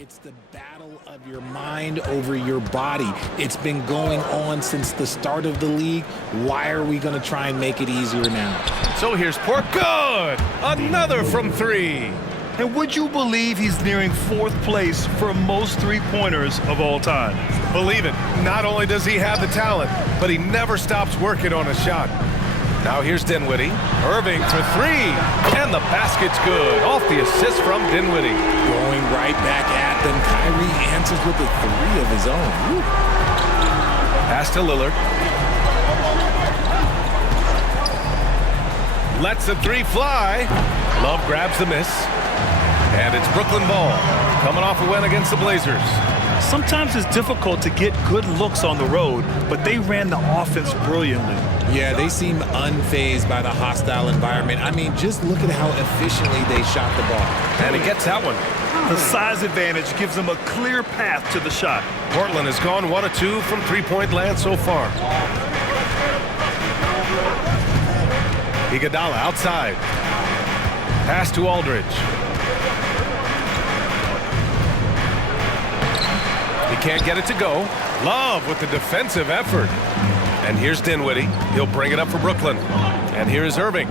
It's the battle of your mind over your body. It's been going on since the start of the league. Why are we going to try and make it easier now? So here's Good! Another from three. And would you believe he's nearing fourth place for most three-pointers of all time? Believe it. Not only does he have the talent, but he never stops working on his shot. Now here's Dinwiddie. Erving for three. And the basket's good. Off the assist from Dinwiddie. Going right back at them. Kyrie answers with a three of his own. Woo. Pass to Lillard. Lets the three fly. Love grabs the miss. And it's Brooklyn ball. Coming off a win against the Blazers. Sometimes it's difficult to get good looks on the road, but they ran the offense brilliantly. Yeah, they seem unfazed by the hostile environment. I mean, just look at how efficiently they shot the ball. And he gets that one. The size advantage gives them a clear path to the shot. Portland has gone 1 of 2 from three-point land so far. Iguodala outside. Pass to Aldridge. He can't get it to go. Love with the defensive effort. And here's Dinwiddie. He'll bring it up for Brooklyn. And here is Erving.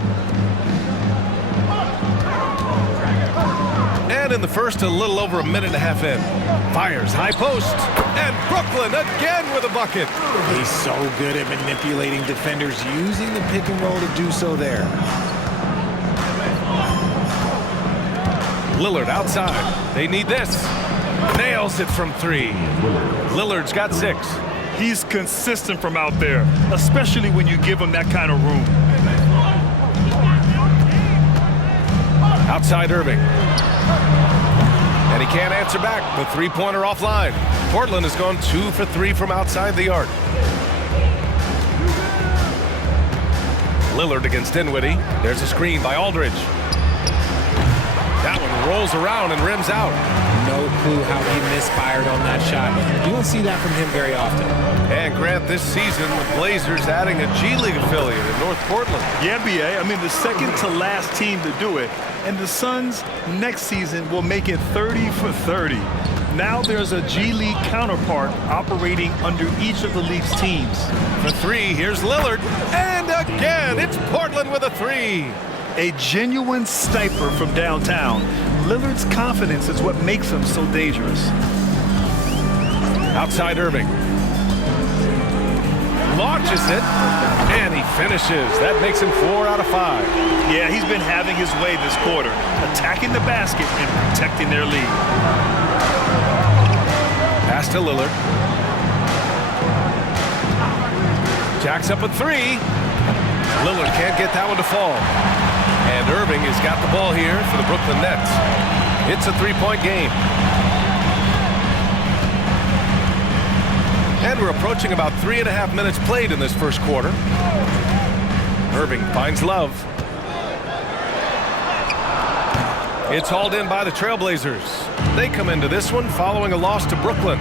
And in the first, a little over a minute and a half in. Fires high post. And Brooklyn again with a bucket. He's so good at manipulating defenders, using the pick and roll to do so there. Lillard outside. They need this. Nails it from three. Lillard's got 6. He's consistent from out there, especially when you give him that kind of room. Outside Erving. And he can't answer back. The three-pointer offline. Portland has gone 2 for 3 from outside the arc. Lillard against Dinwiddie. There's a screen by Aldridge. That one rolls around and rims out. No clue how he misfired on that shot. You don't see that from him very often. And Grant, this season, the Blazers adding a G League affiliate in North Portland. Yeah, BA. I mean, the second to last team to do it. And the Suns next season will make it 30 for 30. Now there's a G League counterpart operating under each of the league's teams. For three, here's Lillard. And again, it's Portland with a three. A genuine sniper from downtown. Lillard's confidence is what makes him so dangerous. Outside Erving. Launches it, and he finishes. That makes him 4 out of 5. Yeah, he's been having his way this quarter, attacking the basket and protecting their lead. Pass to Lillard. Jacks up a three. Lillard can't get that one to fall. And Erving has got the ball here for the Brooklyn Nets. It's a three-point game. And we're approaching about 3.5 minutes played in this first quarter. Erving finds Love. It's hauled in by the Trailblazers. They come into this one following a loss to Brooklyn.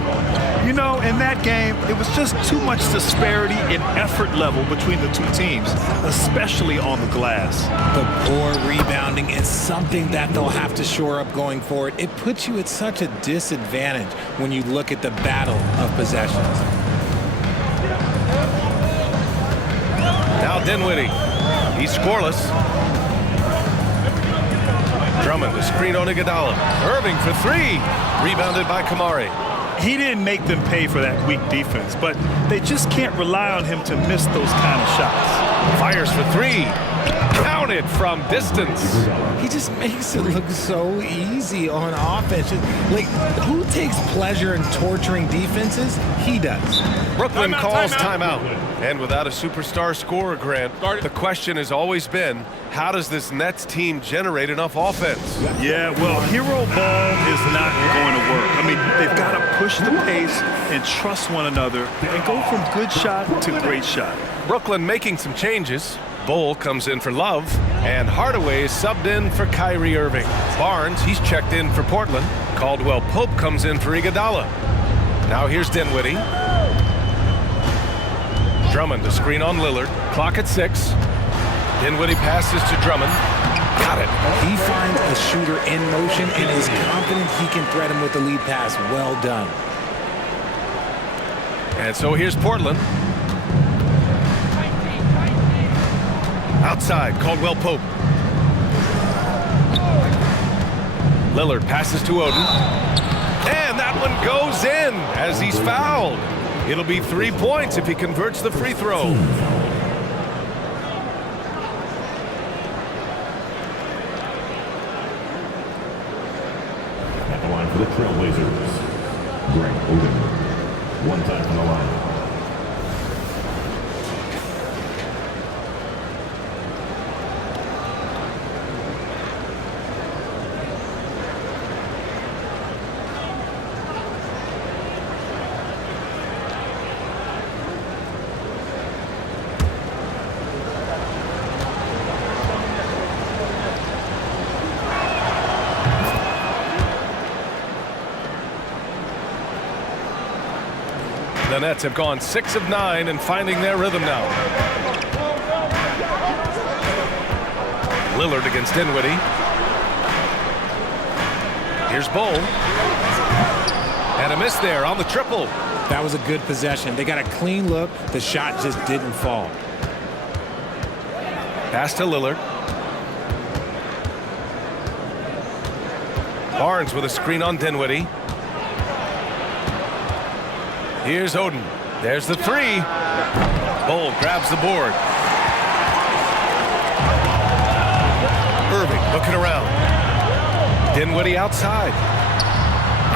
You know, in that game, it was just too much disparity in effort level between the two teams, especially on the glass. The poor rebounding is something that they'll have to shore up going forward. It puts you at such a disadvantage when you look at the battle of possessions. Now Dinwiddie. He's scoreless. Drummond, the screen on Iguodala. Erving for three. Rebounded by Kamari. He didn't make them pay for that weak defense, but they just can't rely on him to miss those kind of shots. Fires for three. Counted from distance. He just makes it look so easy on offense. Like, who takes pleasure in torturing defenses? He does. Brooklyn calls timeout. And without a superstar scorer, Grant, the question has always been, how does this Nets team generate enough offense? Yeah, well, hero ball is not going to work. I mean, they've got to push the pace and trust one another and go from good shot to great shot. Brooklyn making some changes. Bull comes in for Love, and Hardaway is subbed in for Kyrie Erving. Barnes, he's checked in for Portland. Caldwell Pope comes in for Iguodala. Now here's Dinwiddie. Drummond, the screen on Lillard. Clock at 6. Dinwiddie passes to Drummond. Got it. He finds a shooter in motion and is confident he can threat him with the lead pass. Well done. And so here's Portland. Outside, Caldwell Pope. Lillard passes to Oden. And that one goes in as he's fouled. It'll be 3 points if he converts the free throw. At the line for the Trailblazers, Greg Oden. One time from the line. The Nets have gone 6 of 9 and finding their rhythm now. Lillard against Dinwiddie. Here's Bull. And a miss there on the triple. That was a good possession. They got a clean look. The shot just didn't fall. Pass to Lillard. Barnes with a screen on Dinwiddie. Here's Oden. There's the three. Bull grabs the board. Erving looking around. Dinwiddie outside.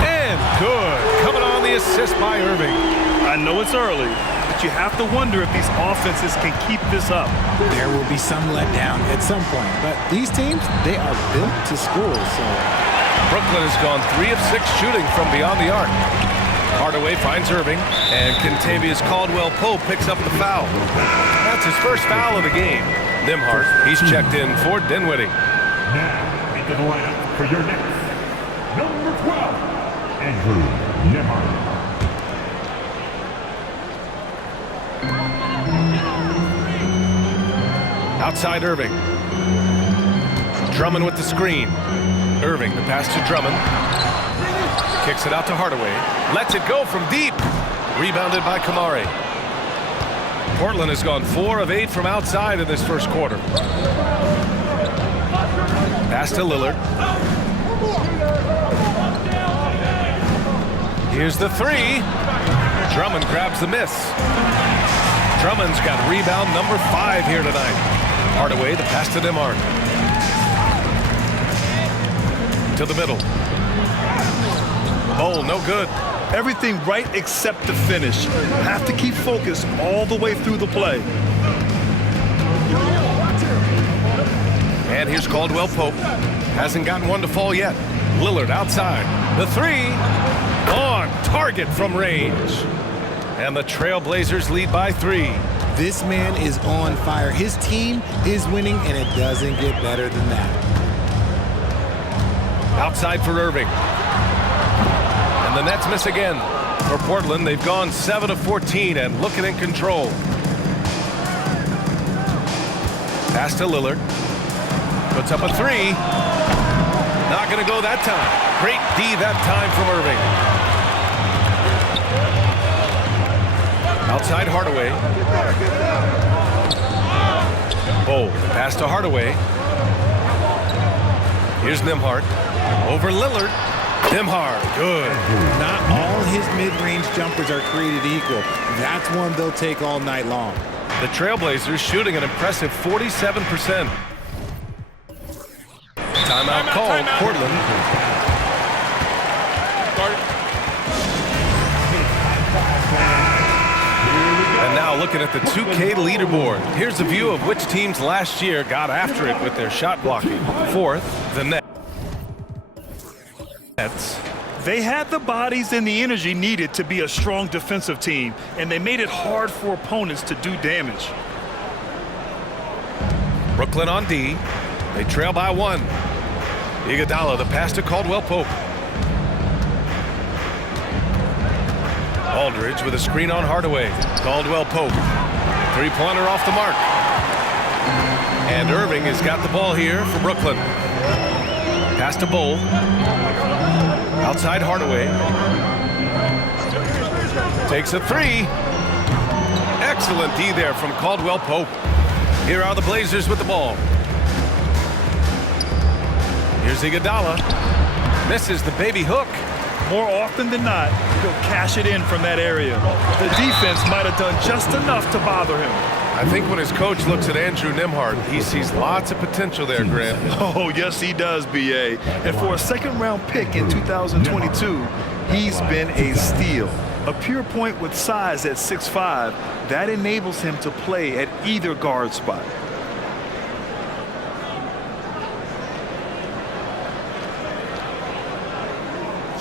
And good. Coming on the assist by Erving. I know it's early, but you have to wonder if these offenses can keep this up. There will be some letdown at some point, but these teams, they are built to score. So Brooklyn has gone 3 of 6 shooting from beyond the arc. Hardaway finds Erving, and Kentavious Caldwell-Pope picks up the foul. That's his first foul of the game. Nembhard, he's checked in for Dinwiddie. Now into the lineup for your Knicks, number 12, Andrew Nembhard. Outside Erving. Drummond with the screen. Erving, the pass to Drummond. Kicks it out to Hardaway. Lets it go from deep. Rebounded by Kamari. Portland has gone 4 of 8 from outside in this first quarter. Pass to Lillard. Here's the three. Drummond grabs the miss. Drummond's got rebound number 5 here tonight. Hardaway, the pass to Nembhard. To the middle. Bull, no good. Everything right except the finish. Have to keep focused all the way through the play. And here's Caldwell-Pope. Hasn't gotten one to fall yet. Lillard outside. The three. On target from range. And the Trailblazers lead by 3. this man is on fire. His team is winning, and it doesn't get better than that. Outside for Erving. And the Nets miss again. For Portland, they've gone 7 of 14 and looking in control. Pass to Lillard. Puts up a three. Not going to go that time. Great D that time from Erving. Outside Hardaway. Oh, pass to Hardaway. Here's Nembhard. Over Lillard. Nembhard, good. Not all his mid-range jumpers are created equal. That's one they'll take all night long. The Trailblazers shooting an impressive 47%. Timeout called, Portland. And now looking at the 2K leaderboard. Here's a view of which teams last year got after it with their shot blocking. Fourth, the Nets. They had the bodies and the energy needed to be a strong defensive team, and they made it hard for opponents to do damage. Brooklyn on D. They trail by 1. Iguodala, the pass to Caldwell-Pope. Aldridge with a screen on Hardaway. Caldwell-Pope. Three-pointer off the mark. And Erving has got the ball here for Brooklyn. Pass to Bull. Outside Hardaway. Takes a three. Excellent D there from Caldwell Pope. Here are the Blazers with the ball. Here's Iguodala. Misses the baby hook. More often than not, he'll cash it in from that area. The defense might have done just enough to bother him. I think when his coach looks at Andrew Nembhard, he sees lots of potential there, Grant. Oh, yes, he does, B.A. And for a second-round pick in 2022, he's been a steal. A pure point with size at 6'5", that enables him to play at either guard spot.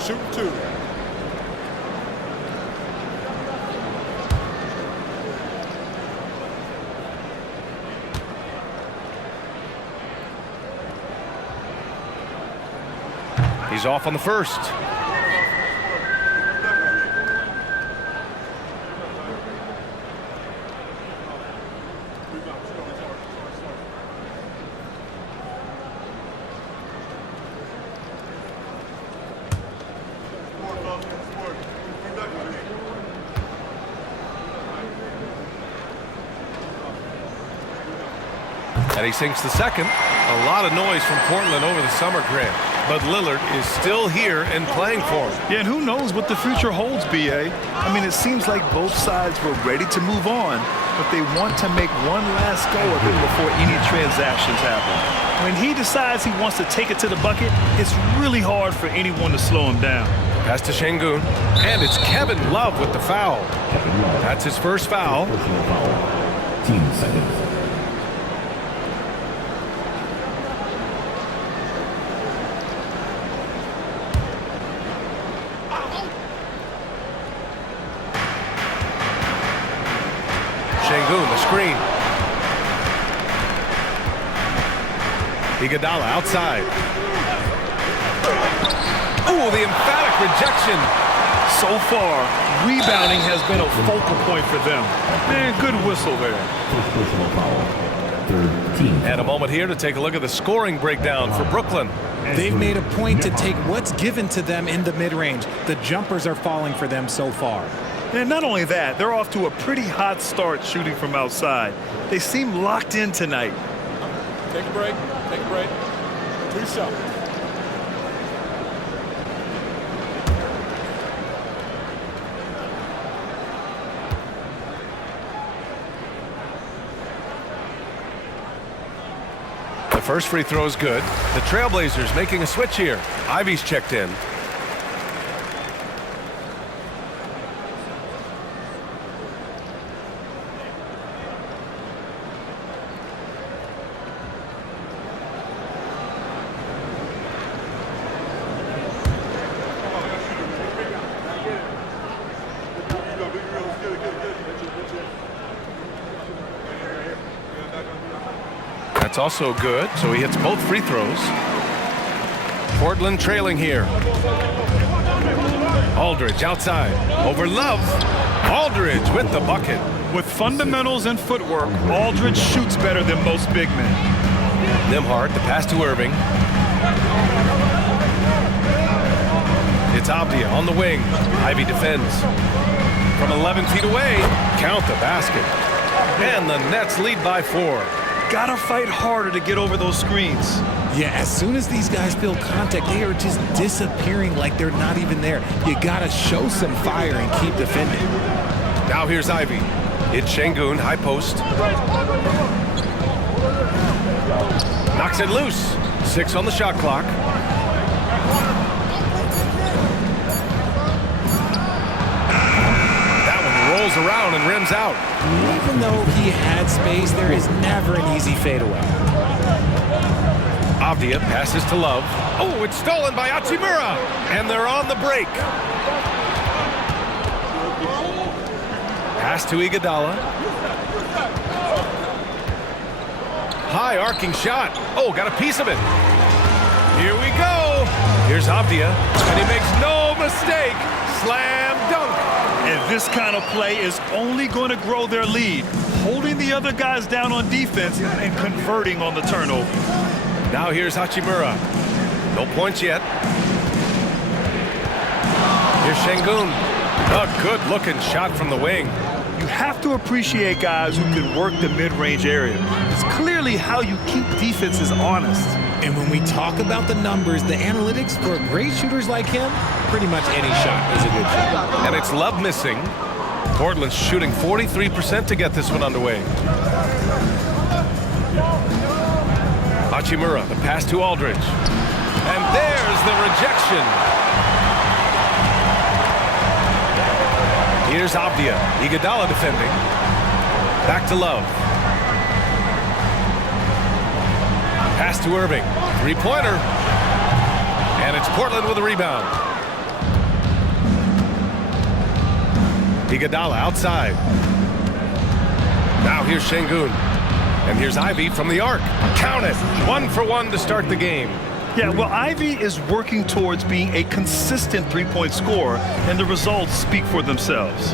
Shoot two. He's off on the first. And he sinks the second. A lot of noise from Portland over the summer, Grant. But Lillard is still here and playing for him. Yeah, and who knows what the future holds, B.A. I mean, it seems like both sides were ready to move on, but they want to make one last go of it before any transactions happen. When he decides he wants to take it to the bucket, it's really hard for anyone to slow him down. Pass to Şengün. And it's Kevin Love with the foul. That's his first foul. Team seconds. Şengün, the screen. Iguodala outside. Oh, the emphatic rejection. So far, rebounding has been a focal point for them. Man, good whistle there. First personal foul. Third team. And a moment here to take a look at the scoring breakdown for Brooklyn. They've made a point to take what's given to them in the mid-range. The jumpers are falling for them so far. And not only that, they're off to a pretty hot start shooting from outside. They seem locked in tonight. Take a break. Take a break. 2 shots. The first free throw is good. The Trailblazers making a switch here. Ivy's checked in. That's also good, so he hits both free throws. Portland trailing here. Aldridge outside, over Love. Aldridge with the bucket. With fundamentals and footwork, Aldridge shoots better than most big men. Nembhard, the pass to Erving. It's Avdia on the wing. Ivy defends. From 11 feet away, count the basket. And the Nets lead by 4. Gotta fight harder to get over those screens. Yeah, as soon as these guys feel contact, they are just disappearing like they're not even there. You gotta show some fire and keep defending. Now here's Ivy. It's Şengün, high post. Knocks it loose. 6 on the shot clock. Rolls around and rims out. Even though he had space, there is never an easy fadeaway. Avdia passes to Love. Oh, it's stolen by Hachimura. And they're on the break. Pass to Iguodala. High arcing shot. Oh, got a piece of it. Here we go. Here's Avdia. And he makes no mistake. Slam dunk. And this kind of play is only going to grow their lead. holding the other guys down on defense and converting on the turnover. Now here's Hachimura. No points yet. Here's Şengün. A good-looking shot from the wing. You have to appreciate guys who can work the mid-range area. It's clearly how you keep defenses honest. And when we talk about the numbers, the analytics for great shooters like him, pretty much any shot is a good shot. And it's Love missing. Portland's shooting 43% to get this one underway. Hachimura, the pass to Aldridge. And there's the rejection. Here's Avdia. Iguodala defending. Back to Love. Pass to Erving. Three-pointer. And it's Portland with a rebound. Iguodala outside. Now here's Şengün. And here's Ivy from the arc. Count it. 1 for 1 to start the game. Yeah, well, Ivy is working towards being a consistent three-point scorer, and the results speak for themselves.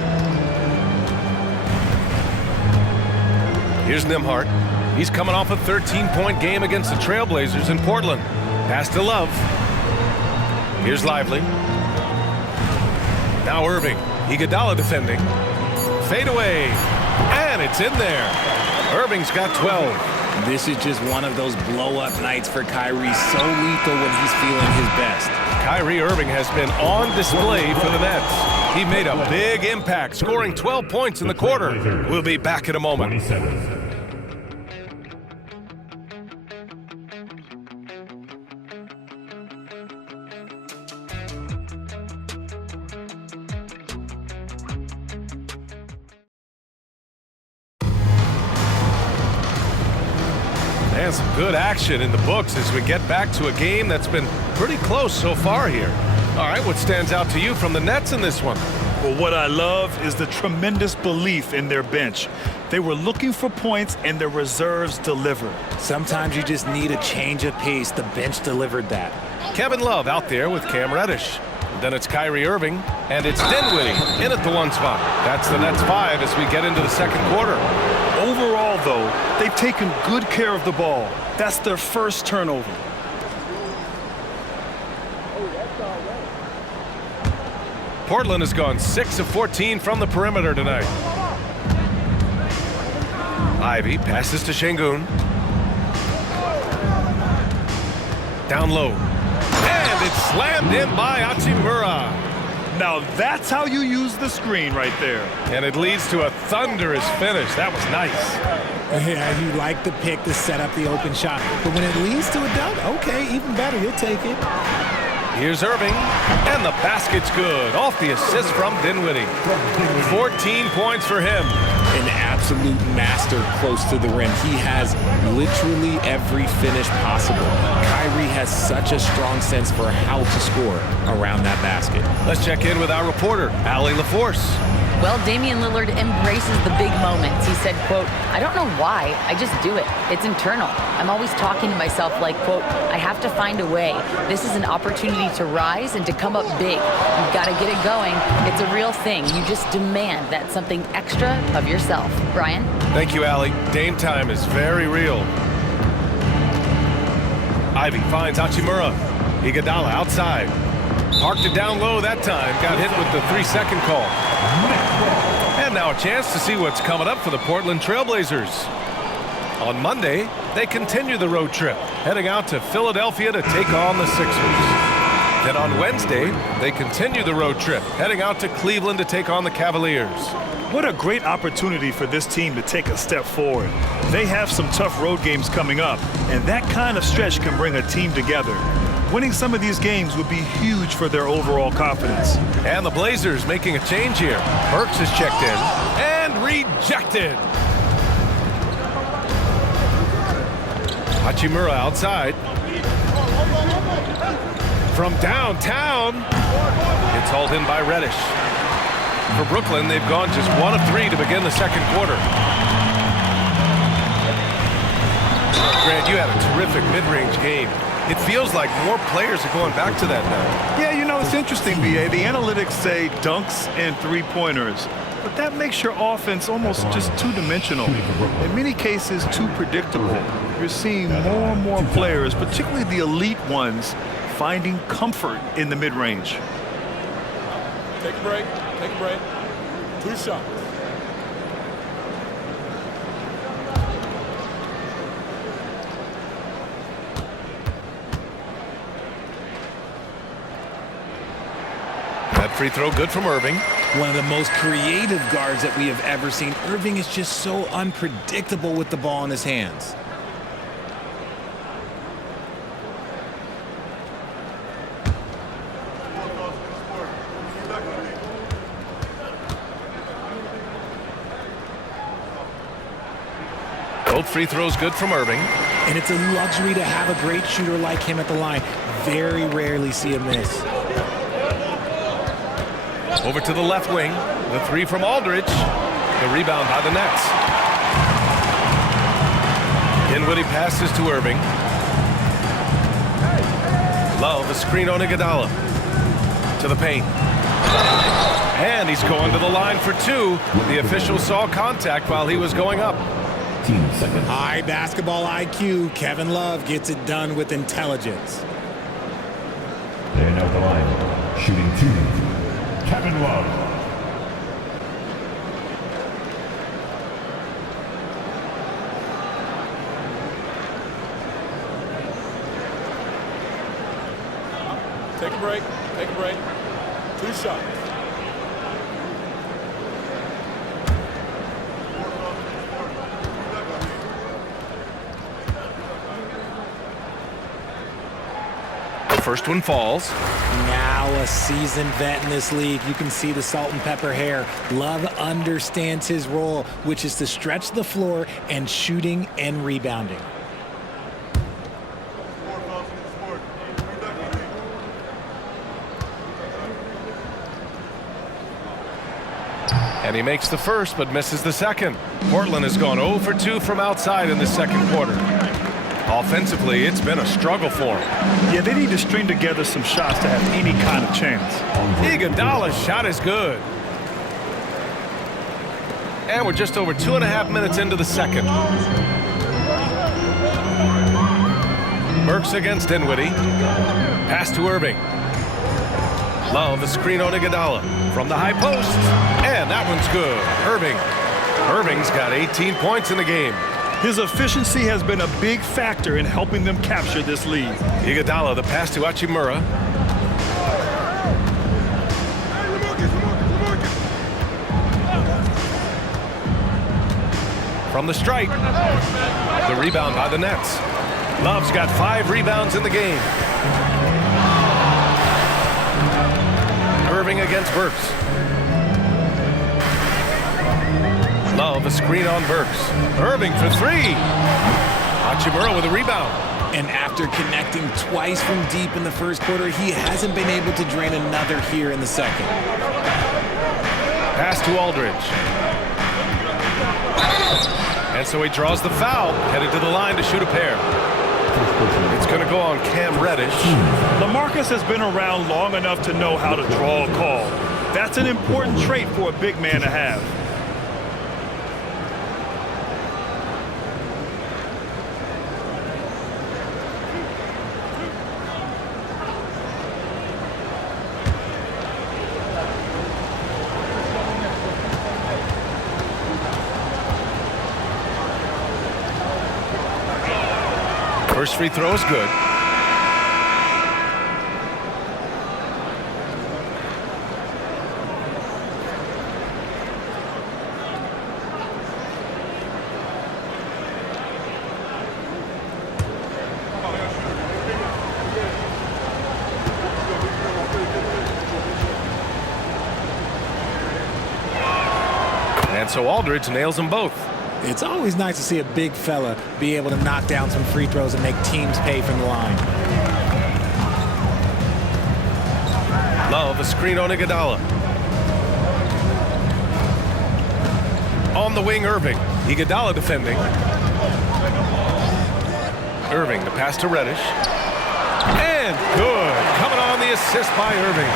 Here's Nembhard. He's coming off a 13-point game against the Trailblazers in Portland. Pass to Love. Here's Lively. Now Erving. Iguodala defending. Fade away. And it's in there. Erving's got 12. This is just one of those blow-up nights for Kyrie, so lethal when he's feeling his best. Kyrie Erving has been on display for the Nets. He made a big impact, scoring 12 points in the quarter. We'll be back in a moment. 27. And some good action in the books as we get back to a game that's been pretty close so far here. All right, what stands out to you from the Nets in this one? Well, what I love is the tremendous belief in their bench. They were looking for points, and their reserves delivered. Sometimes you just need a change of pace. The bench delivered that. Kevin Love out there with Cam Reddish. Then it's Kyrie Erving, and it's Dinwiddie in at the 1 spot. That's the Nets 5 as we get into the second quarter. Overall, though, they've taken good care of the ball. That's their first turnover. Portland has gone 6 of 14 from the perimeter tonight. Ivy passes to Şengün. Down low. And it's slammed in by Hachimura. Now that's how you use the screen right there. And it leads to a thunderous finish. That was nice. Yeah, you like the pick to set up the open shot. But when it leads to a dunk, okay, even better, you'll take it. Here's Erving, and the basket's good. Off the assist from Dinwiddie. 14 points for him. An absolute master close to the rim. He has literally every finish possible. Kyrie has such a strong sense for how to score around that basket. Let's check in with our reporter, Allie LaForce. Well, Damian Lillard embraces the big moments. He said, quote, "I don't know why, I just do it. It's internal. I'm always talking to myself like, quote, I have to find a way. This is an opportunity to rise and to come up big. You've got to get it going. It's a real thing. You just demand that something extra of yourself." Brian? Thank you, Allie. Dame time is very real. Ivy finds Hachimura. Iguodala outside. Parked it down low that time. Got hit with the 3-second call. And now a chance to see what's coming up for the Portland Trailblazers. On Monday, they continue the road trip, heading out to Philadelphia to take on the Sixers. Then on Wednesday, they continue the road trip, heading out to Cleveland to take on the Cavaliers. What a great opportunity for this team to take a step forward. They have some tough road games coming up, and that kind of stretch can bring a team together. Winning some of these games would be huge for their overall confidence. And the Blazers making a change here. Burks is checked in and rejected. Hachimura outside. From downtown. It's hauled in by Reddish. For Brooklyn, they've gone just 1 of 3 to begin the second quarter. Grant, you had a terrific mid-range game. It feels like more players are going back to that now. Yeah, you know, it's interesting, B.A. The analytics say dunks and three-pointers. but that makes your offense almost just two-dimensional. In many cases, too predictable. You're seeing more and more players, particularly the elite ones, finding comfort in the mid-range. Take a break. Take a break. 2 shots. That free throw good from Erving. One of the most creative guards that we have ever seen. Erving is just so unpredictable with the ball in his hands. Both free throws good from Erving. And it's a luxury to have a great shooter like him at the line. Very rarely see him miss. Over to the left wing. The three from Aldridge. The rebound by the Nets. Dinwiddie passes to Erving. Love, a screen on Iguodala. To the paint. And he's going to the line for 2. The official saw contact while he was going up. High basketball IQ. Kevin Love gets it done with intelligence. And at the line, shooting 2, Kevin Love. Take a break. Take a break. 2 shots. First one falls. Now a seasoned vet in this league. You can see the salt and pepper hair. Love understands his role, which is to stretch the floor and shooting and rebounding. And he makes the first but misses the second. Portland has gone 0 for 2 from outside in the second quarter. Offensively, it's been a struggle for him. Yeah, they need to string together some shots to have any kind of chance. Iguodala's shot is good. And we're just over 2.5 minutes into the second. Burks against Dinwiddie. Pass to Erving. Love, a screen on Iguodala from the high post. And that one's good. Erving's got 18 points in the game. His efficiency has been a big factor in helping them capture this lead. Iguodala, the pass to Hachimura. From the stripe. The rebound by the Nets. Love's got 5 rebounds in the game. Erving against Burks. Love, a screen on Burks. Erving for 3. Hachimura with a rebound. And after connecting twice from deep in the first quarter, he hasn't been able to drain another here in the second. Pass to Aldridge. And so he draws the foul, headed to the line to shoot a pair. It's going to go on Cam Reddish. LaMarcus has been around long enough to know how to draw a call. That's an important trait for a big man to have. First free throw is good. And so Aldridge nails them both. It's always nice to see a big fella be able to knock down some free throws and make teams pay from the line. Love, a screen on Iguodala. On the wing, Erving. Iguodala defending. Erving, the pass to Reddish. And good. Coming on the assist by Erving.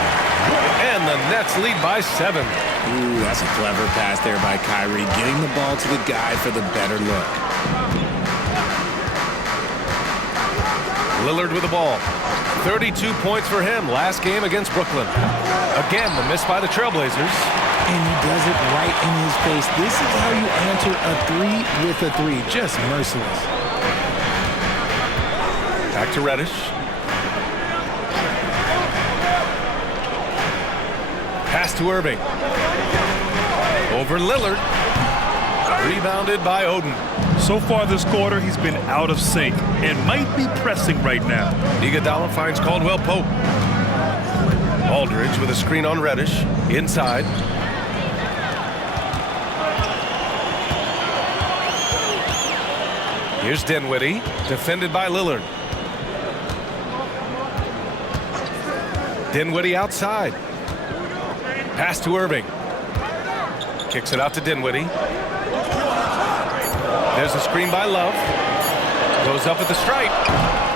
And the the Nets lead by 7. Ooh, that's a clever pass there by Kyrie, getting the ball to the guy for the better look. Lillard with the ball. 32 points for him last game against Brooklyn. Again, the miss by the Trailblazers. And he does it right in his face. This is how you answer a three with a three. Just merciless. Back to Reddish. Pass to Erving. Over Lillard. Rebounded by Oden. So far this quarter, he's been out of sync and might be pressing right now. Iguodala finds Caldwell Pope. Aldridge with a screen on Reddish. Inside. Here's Dinwiddie, defended by Lillard. Dinwiddie outside. Pass to Erving. Kicks it out to Dinwiddie. There's a screen by Love. Goes up at the stripe.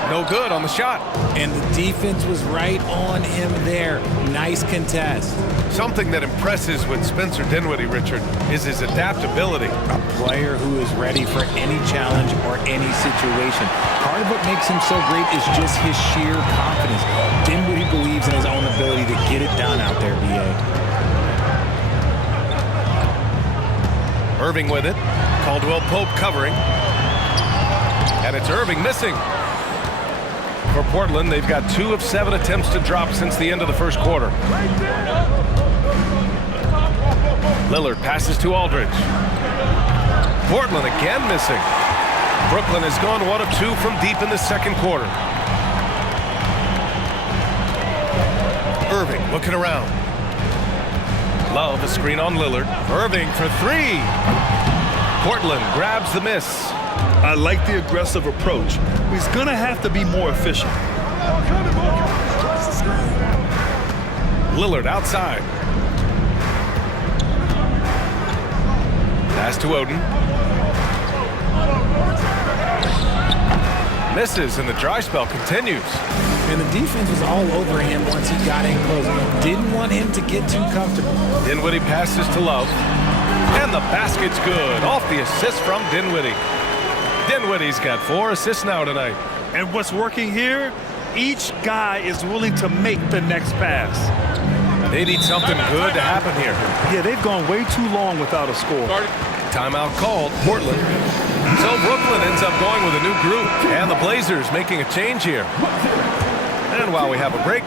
No good on the shot. And the defense was right on him there. Nice contest. Something that impresses with Spencer Dinwiddie, Richard, is his adaptability. A player who is ready for any challenge or any situation. Part of what makes him so great is just his sheer confidence. Dinwiddie believes in his own ability to get it done out there, BA. Erving with it. Caldwell Pope covering. And it's Erving missing. For Portland, they've got 2 of 7 attempts to drop since the end of the first quarter. Lillard passes to Aldridge. Portland again missing. Brooklyn has gone 1 of 2 from deep in the second quarter. Erving looking around. Love a screen on Lillard. Erving for 3. Portland grabs the miss. I like the aggressive approach. He's going to have to be more efficient. Lillard outside. Pass to Oden. Misses, and the dry spell continues. And the defense was all over him once he got in close. Didn't want him to get too comfortable. Dinwiddie passes to Love. And the basket's good. Off the assist from Dinwiddie. Dinwiddie's got 4 assists now tonight. And what's working here? Each guy is willing to make the next pass. They need something good to happen here. Yeah, they've gone way too long without a score. Timeout called, Portland. So Brooklyn ends up going with a new group. And the Blazers making a change here. And while we have a break,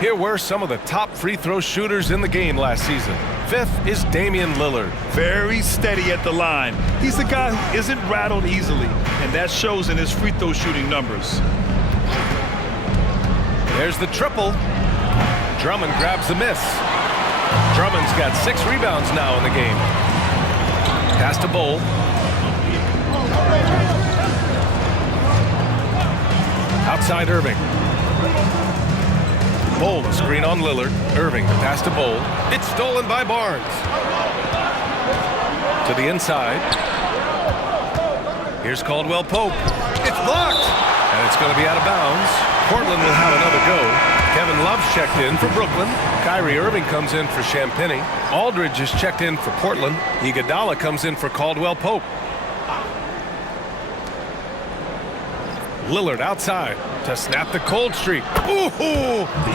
here were some of the top free throw shooters in the game last season. 5th is Damian Lillard. Very steady at the line. He's the guy who isn't rattled easily, and that shows in his free throw shooting numbers. There's the triple. Drummond grabs the miss. Drummond's got 6 rebounds now in the game. Pass to Bol. Outside Erving. Bol, a screen on Lillard. Erving, the pass to Bol. It's stolen by Barnes. To the inside. Here's Caldwell Pope. It's blocked. And it's going to be out of bounds. Portland will have another go. Kevin Love's checked in for Brooklyn. Kyrie Erving comes in for Champagnie. Aldridge is checked in for Portland. Iguodala comes in for Caldwell Pope. Lillard outside to snap the cold streak. Ooh,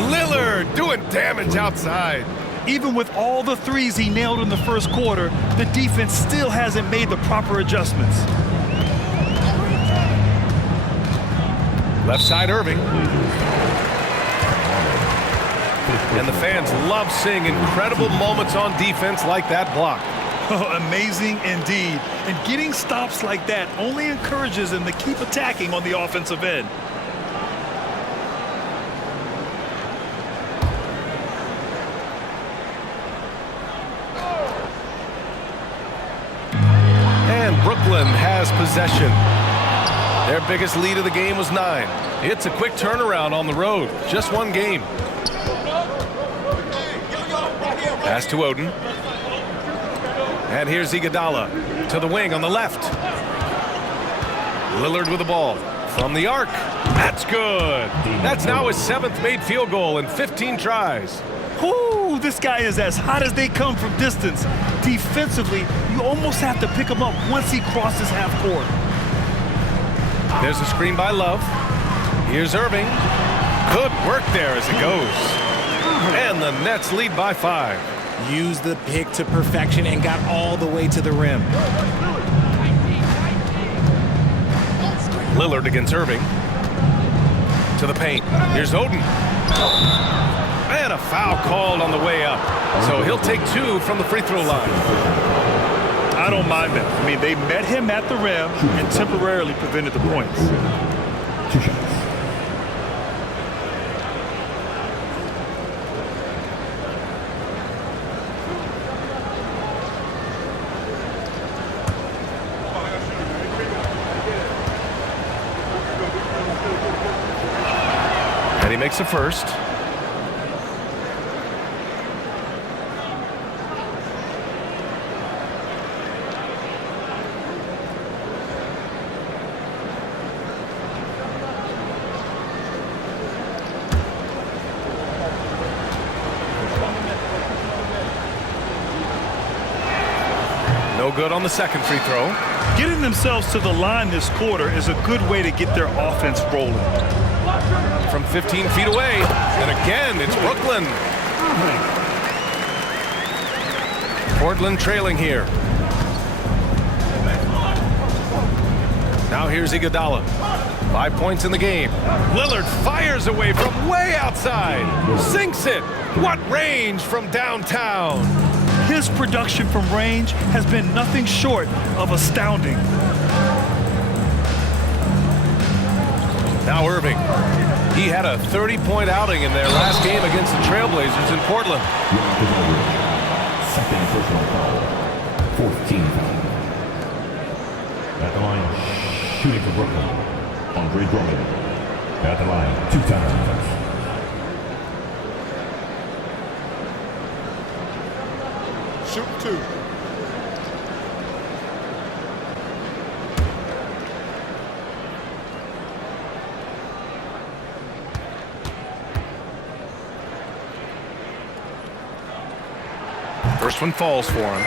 Lillard doing damage outside. Even with all the threes he nailed in the first quarter, the defense still hasn't made the proper adjustments. Left side Erving. And the fans love seeing incredible moments on defense like that block. Oh, amazing indeed. And getting stops like that only encourages them to keep attacking on the offensive end. And Brooklyn has possession. Their biggest lead of the game was 9. It's a quick turnaround on the road. Just 1 game. Pass to Oden. And here's Iguodala to the wing on the left. Lillard with the ball from the arc. That's good. That's now his 7th made field goal in 15 tries. Whoo, this guy is as hot as they come from distance. Defensively, you almost have to pick him up once he crosses half court. There's a screen by Love. Here's Erving. Good work there as it goes. And the Nets lead by 5. Used the pick to perfection and got all the way to the rim. Lillard against Erving. To the paint. Here's Oden. And a foul called on the way up. So he'll take 2 from the free throw line. I don't mind that. I mean, they met him at the rim and temporarily prevented the points. 2 shots. And he makes the first. No good on the second free throw. Getting themselves to the line this quarter is a good way to get their offense rolling. From 15 feet away. And again, it's Brooklyn. Portland trailing here. Now here's Iguodala. 5 points in the game. Lillard fires away from way outside. Sinks it. What range from downtown. His production from range has been nothing short of astounding. Now Erving. He had a 30-point outing in their last game against the Trailblazers in Portland. Second personal foul. 14 foul. At the line, shooting for Brooklyn. Andre Drummond. At the line, 2 times. Shoot 2. First one falls for him.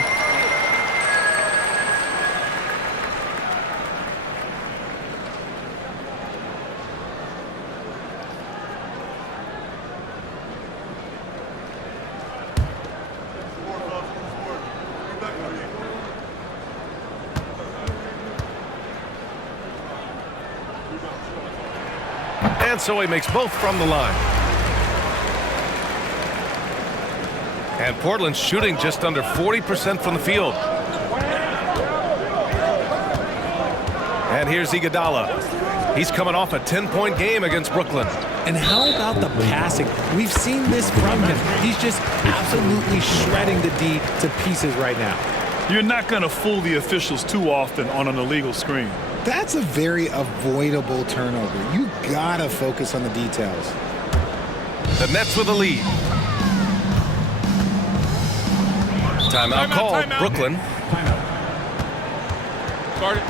And so he makes both from the line. And Portland's shooting just under 40% from the field. And here's Iguodala. He's coming off a 10-point game against Brooklyn. And how about the passing? We've seen this from him. He's just absolutely shredding the D to pieces right now. You're not going to fool the officials too often on an illegal screen. That's a very avoidable turnover. You gotta focus on the details. The Nets with a lead. Timeout called. Timeout. Brooklyn. Start it.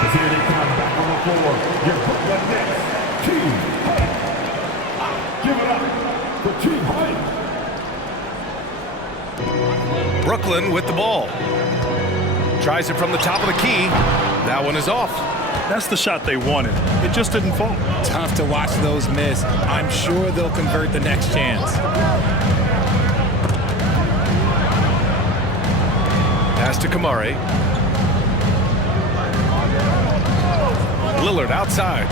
As here they come back on the floor. Your Brooklyn Nets. Team Hype. Give it up for Team Hype. Brooklyn with the ball. Tries it from the top of the key. That one is off. That's the shot they wanted. It just didn't fall. Tough to watch those miss. I'm sure they'll convert the next chance. Pass to Kamari. Lillard outside.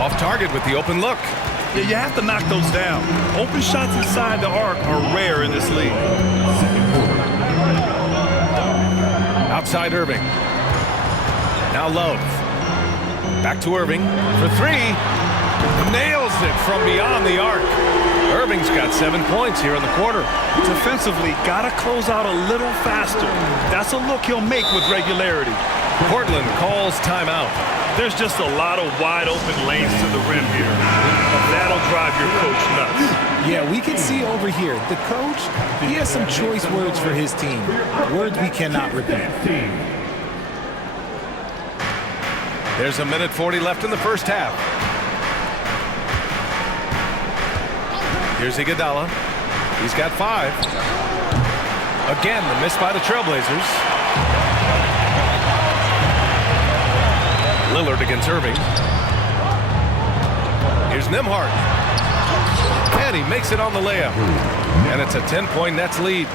Off target with the open look. Yeah, you have to knock those down. Open shots inside the arc are rare in this league. Outside Erving. Now Love. Back to Erving for 3. Nails it from beyond the arc. Erving's got 7 points here in the quarter. Defensively, gotta close out a little faster. That's a look he'll make with regularity. Portland calls timeout. There's just a lot of wide open lanes to the rim here. That'll drive your coach nuts. Yeah, we can see over here, the coach, he has some choice words for his team. Words we cannot repeat. There's a minute 40 left in the first half. Here's Iguodala. He's got 5. Again, the miss by the Trailblazers. Lillard against Erving. Here's Nembhard. And he makes it on the layup. And it's a 10-point Nets lead.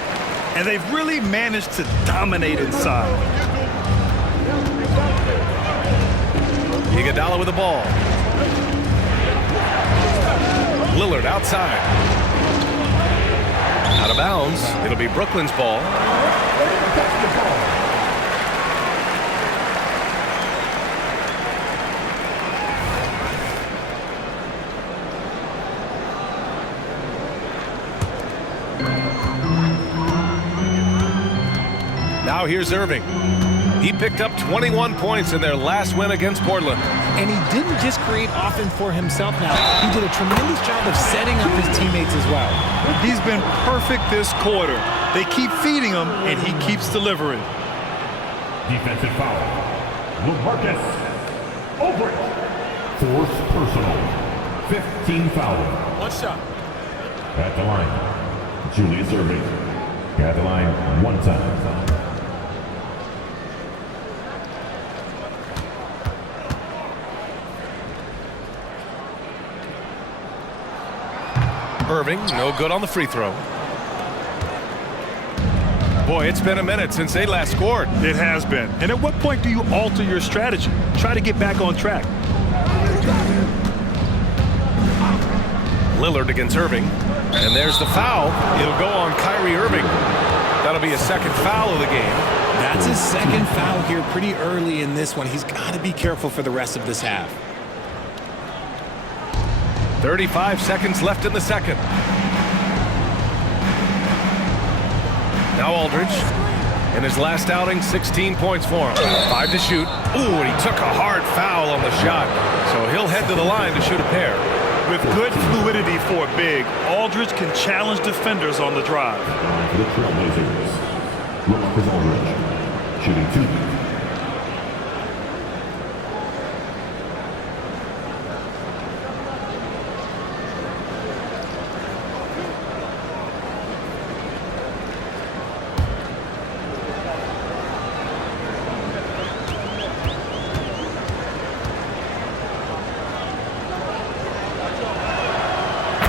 And they've really managed to dominate inside. Iguodala with the ball. Lillard outside. Out of bounds. It'll be Brooklyn's ball. Now here's Erving. He picked up 21 points in their last win against Portland. And he didn't just create offense for himself now. He did a tremendous job of setting up his teammates as well. He's been perfect this quarter. They keep feeding him, and he keeps delivering. Defensive foul. LaMarcus Aldridge. Fourth personal. 15 foul. One shot. At the line, Julius Erving. At the line one time. Erving, no good on the free throw. Boy, it's been a minute since they last scored. It has been. And at what point do you alter your strategy? Try to get back on track. Lillard against Erving. And there's the foul. It'll go on Kyrie Erving. That'll be a second foul of the game. That's his second foul here pretty early in this one. He's got to be careful for the rest of this half. 35 seconds left in the second. Now Aldridge. In his last outing, 16 points for him. 5 to shoot. Ooh, and he took a hard foul on the shot. So he'll head to the line to shoot a pair. With good fluidity for a big, Aldridge can challenge defenders on the drive. For the Trailblazers, LaMarcus Aldridge, shooting 2.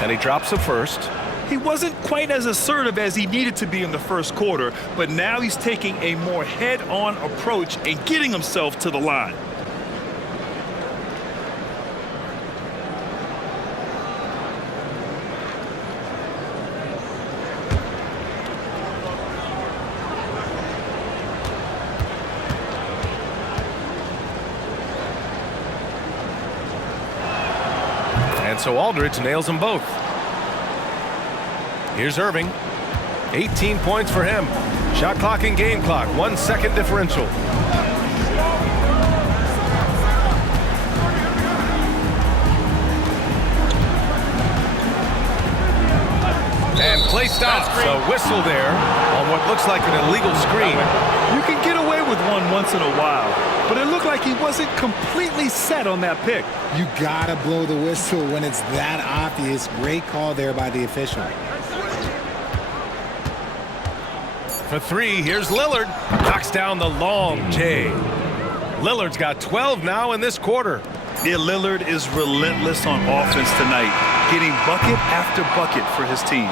And he drops the first. He wasn't quite as assertive as he needed to be in the first quarter, but now he's taking a more head-on approach and getting himself to the line. And so Aldridge nails them both. Here's Erving. 18 points for him. Shot clock and game clock. 1 second differential. And play stops. A whistle there on what looks like an illegal screen. You can get away with one once in a while, but it looked like he wasn't completely set on that pick. You gotta blow the whistle when it's that obvious. Great call there by the official. For 3, here's Lillard. Knocks down the long J. Lillard's got 12 now in this quarter. Yeah, Lillard is relentless on offense tonight, getting bucket after bucket for his team.